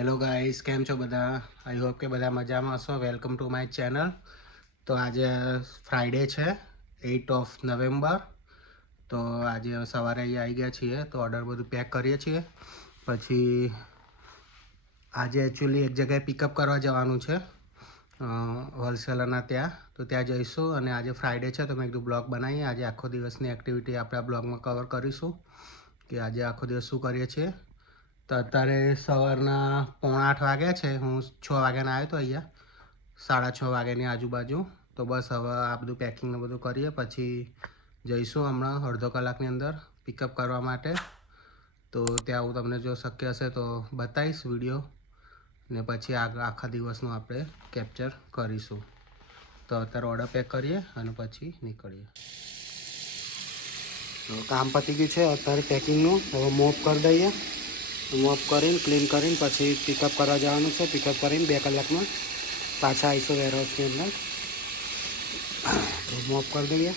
Hello guys, કેમ છો બધા? આઈ હોપ કે બધા મજામાં હશો. Welcome to my channel. તો આજે ફ્રાઈડે છે, 8 ઓફ નવેમ્બર. તો આજે સવારે અહીંયા આવી ગયા છીએ, તો ઓર્ડર બધું પેક કરીએ છીએ. પછી આજે એકચ્યુઅલી એક જગ્યાએ પિકઅપ કરવા જવાનું છે, હોલસેલરના ત્યાં. તો ત્યાં જઈશું અને આજે ફ્રાઈડે છે તો મેં કીધું બ્લોગ બનાવીએ. આજે આખો દિવસની એક્ટિવિટી આપણે આ બ્લોગમાં કવર કરીશું કે આજે આખો દિવસ શું કરીએ છીએ. તો અત્યારે સવારના 7:45 વાગ્યા છે. હું 6 વાગ્યાના આવ્યો તો અહીંયા, 6:30 વાગ્યાની આજુબાજુ. તો બસ હવે આ બધું પેકિંગ ને બધું કરીએ, પછી જઈશું હમણાં અડધો કલાકની અંદર પિકઅપ કરવા માટે. તો ત્યાં હું તમને જો શક્ય હશે તો બતાવીશ વિડીયો, ને પછી આખા દિવસનું આપણે કેપ્ચર કરીશું. તો અત્યારે ઓર્ડર પેક કરીએ અને પછી નીકળીએ. તો કામ પતી ગયું છે અત્યારે પેકિંગનું. હવે મોપ કરી દઈએ. મોપ કરીને ક્લીન કરીને પછી પિકઅપ કરવા જવાનું છે. પિકઅપ કરીને 2 કલાકમાં પાછા આવીશું વેરહાઉસની અંદર. તો મોપ કરી દઈએ.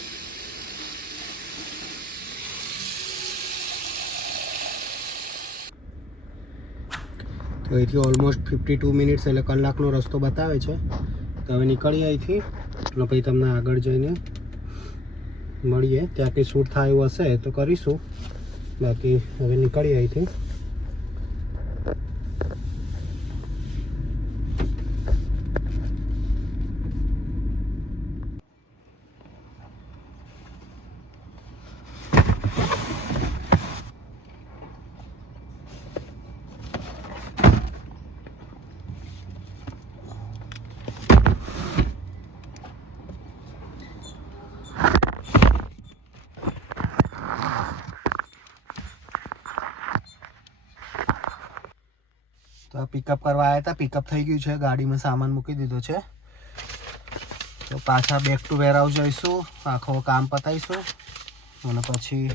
તો અહીંથી ઓલમોસ્ટ 52 મિનિટ્સ એટલે કલાકનો રસ્તો બતાવે છે. તો હવે નીકળીએ અહીંથી અને પછી તમને આગળ જઈને મળીએ. ત્યાં કંઈ શૂટ થાય એવું હશે તો કરીશું, બાકી હવે નીકળીએ અહીંથી. તો પિકઅપ કરવા આવ્યા હતા, પિકઅપ થઈ ગયું છે. ગાડીમાં સામાન મૂકી દીધો છે. તો પાછા બેક ટુ વેરહાઉસ જઈશું, આખો કામ પતાવીશું અને પછી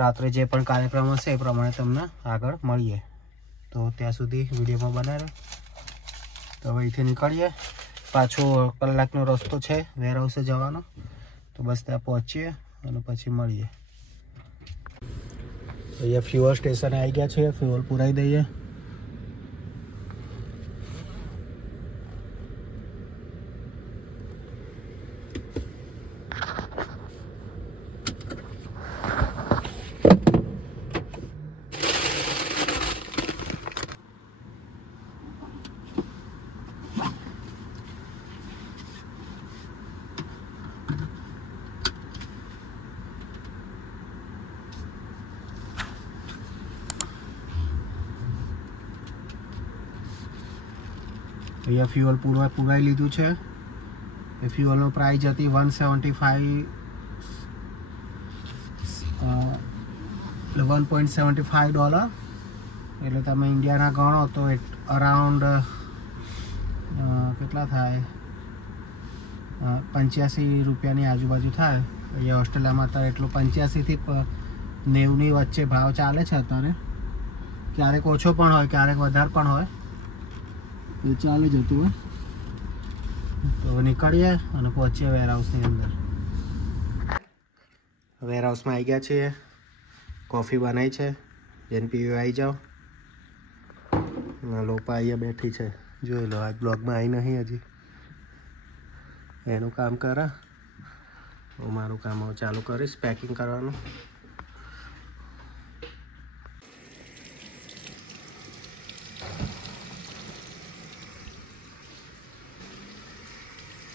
રાત્રે જે પણ કાર્યક્રમ હશે એ પ્રમાણે તમને આગળ મળીએ. તો ત્યાં સુધી વિડીયોમાં બનાવે. તો હવે અહીંથી નીકળીએ. પાછો કલાકનો રસ્તો છે વેરહાઉસે જવાનો. તો બસ ત્યાં પહોંચીએ અને પછી મળીએ. અહીંયા ફ્યુઅલ સ્ટેશને આવી ગયા છીએ, ફ્યુઅલ પુરાવી દઈએ. અહીંયા ફ્યુઅલ પુરાઈ લીધું છે. એ ફ્યુઅલનો પ્રાઇસ હતી $1.75 એટલે તમે ઇન્ડિયાના ગણો તો અરાઉન્ડ કેટલા થાય, 85 રૂપિયાની આજુબાજુ થાય. અહીંયા ઓસ્ટ્રેલિયામાં અત્યારે એટલો 85 થી 90ની વચ્ચે ભાવ ચાલે છે અત્યારે. ક્યારેક ઓછો પણ હોય, ક્યારેક વધારે પણ હોય, એ ચાલે જતું હોય. તો નીકળીએ અને પહોંચીએ વેરહાઉસની અંદર. વેરહાઉસમાં આવી ગયા છીએ. કોફી બનાવી છે, જેને પીવી આવી જાઓ. લોપા અહીંયા બેઠી છે, જોઈ લો. આજ બ્લોગમાં આવી નહીં હજી. એનું કામ કરે, હું મારું કામ હવે ચાલુ કરીશ પેકિંગ કરવાનું.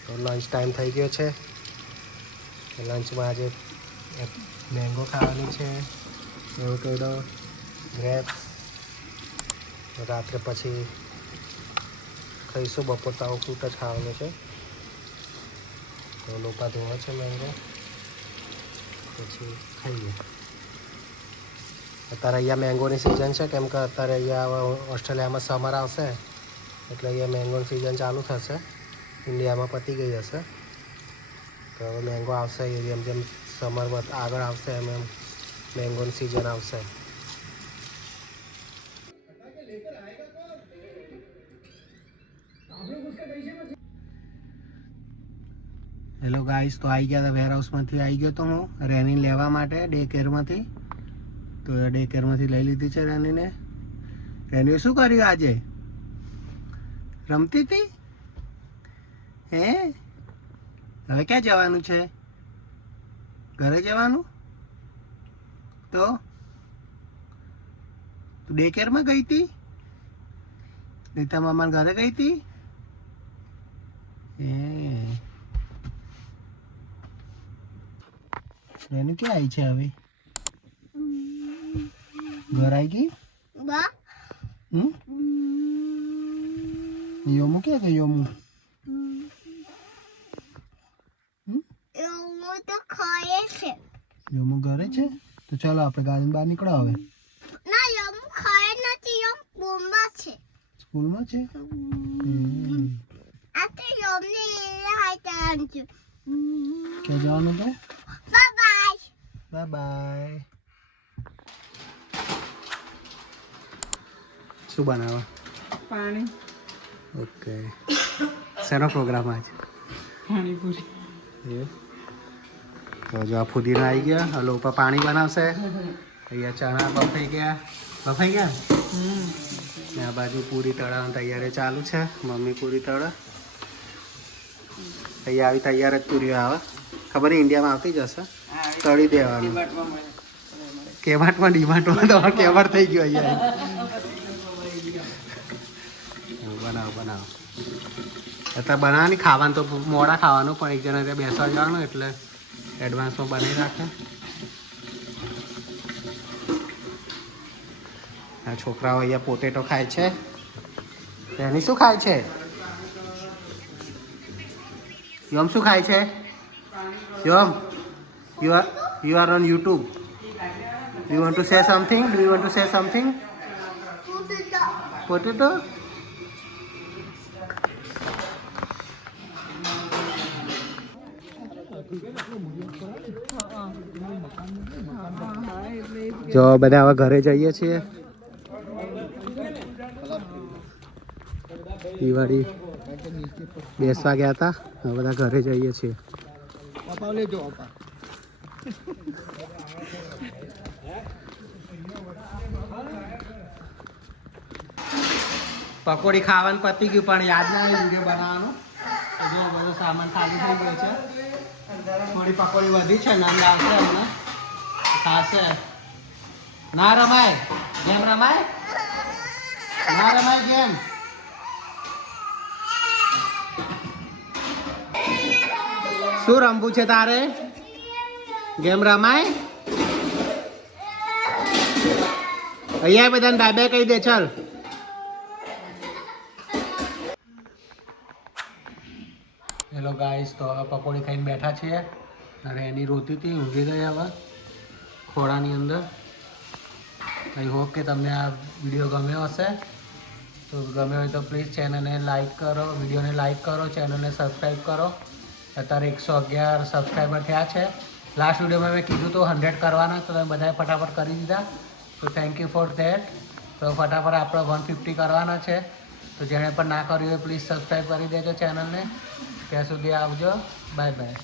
તો લંચ ટાઈમ થઈ ગયો છે. લંચમાં આજે મેંગો ખાવાની છે, એવોકેડો, ગ્રેપ્સ. રાત્રે પછી ખાઈશું. બપોર તો ફ્રૂટ જ ખાવાનું છે. તો લોપા ધોવા છે મેંગો, પછી ખાઈએ. અત્યારે અહીંયા મેંગોની સિઝન છે, કેમ કે અત્યારે અહીંયા ઓસ્ટ્રેલિયામાં સમર આવશે એટલે અહીંયા મેંગોની સિઝન ચાલુ થશે. ઇન્ડિયામાં પતી ગઈ હશે. તો હવે મેંગો આવશે. જેમ જેમ સમર આગળ આવશે એમ એમ મેંગોની સિઝન આવશે. હેલો ગાઈસ, તો આવી ગયા હતા વેરહાઉસમાંથી. આવી ગયો તો હું રેની લેવા માટે ડે કેરમાંથી. તો ડે કેરમાંથી લઈ લીધી છે રેનીને. રેની શું કર્યું આજે? રમતી હતી હે? હવે ક્યાં જવાનું છે? ઘરે જવાનું? તો તું ડે કેરમાં ગઈ હતી? નીતા મામાના ઘરે ગઈ હતી? એનું ક્યાં આવી છે હવે? ઘર આવી ગઈ? યોમુ ક્યાં ગઈ? યોમુ તો ખાય છે. યોમુ ઘરે છે? તો ચાલો આપણે ગાર્ડન બહાર નીકળો હવે. ના યમુ ખાય નથી. યમ સ્કૂલમાં છે. સ્કૂલમાં છે? આ તો યમને હાઈ જવાનું છે. ક્યાં જવાનું તો? Bye bye. Bye bye. શું બનાવવા? પાણી. ઓકે. શેનો પ્રોગ્રામ આજ? પાણીપુરી. તો જો આ ફુદીના આવી ગયા. હલો ઉપર પાણી બનાવશે. અહીંયા ચણા બફાઈ ગયા. બફાઈ ગયા ને આ બાજુ પૂરી તળવાની તૈયારી ચાલુ છે. મમ્મી પૂરી તળે. અહીંયા આવી તૈયાર જ પૂરીઓ આવે. ખબર નહીં ઇન્ડિયામાં આવતી જ હશે. તળી દેવાનું. કેવાટમાં ડીમાર્ટમાં તો કેવાટ થઈ ગયો અહીંયા. બનાવો બનાવો. અત્યારે બનાવવાની ખાવાનું તો મોડા ખાવાનું પણ એક જણા ત્યાં બેસવા જવાનું એટલે એડવાન્સમાં બનાવી રાખે. આ છોકરાઓ અહીંયા પોટેટો ખાય છે. એની શું ખાય છે? યોમ શું ખાય છે? Yom you are on YouTube. You want to say something? Do you want to say something? Potato. જો બધા હવે ઘરે જઈએ છીએ. દિવાળી બેસવા ગયા હતા. હવે બધા ઘરે જઈએ છીએ. પકોડી ખાવાનું પતી ગયું પણ યાદ ના આવ્યું વિડીયો બનાવવાનું. તો જો બધો સામાન ખાલી થઈ ગયો છે. થોડી પકોડી વધી છે ને આવશે અમને ખાશે. ના રમાય ગેમ રમાય? ના રમાય ગેમ? શું રમવું છે તારે? ગેમ રમાય? અહીંયા બધાને બાય બાય કહી દે. ચાલ હેલો ગાઈસ. તો હવે પકોડી ખાઈને બેઠા છીએ અને એની રોતી હતી ઊંઘી ગઈ હવે ખોળાની અંદર. આઈ હોપ કે તમને આ વિડીયો ગમ્યો હશે. તો ગમ્યો હોય તો પ્લીઝ ચેનલને લાઈક કરો, વિડીયોને લાઈક કરો, ચેનલને સબસ્ક્રાઈબ કરો. અત્યારે 111 સબસ્ક્રાઈબર થયા છે. લાસ્ટ વિડીયોમાં મેં કીધું તો 100 કરવાના, તો તમે બધાએ ફટાફટ કરી દીધા. તો થેન્ક યુ ફોર ધેટ. તો ફટાફટ આપણે 150 કરવાના છે. તો જેણે પણ ના કર્યું હોય પ્લીઝ સબસ્ક્રાઈબ કરી દેજો ચેનલને. ત્યાં સુધી આવજો. Bye bye.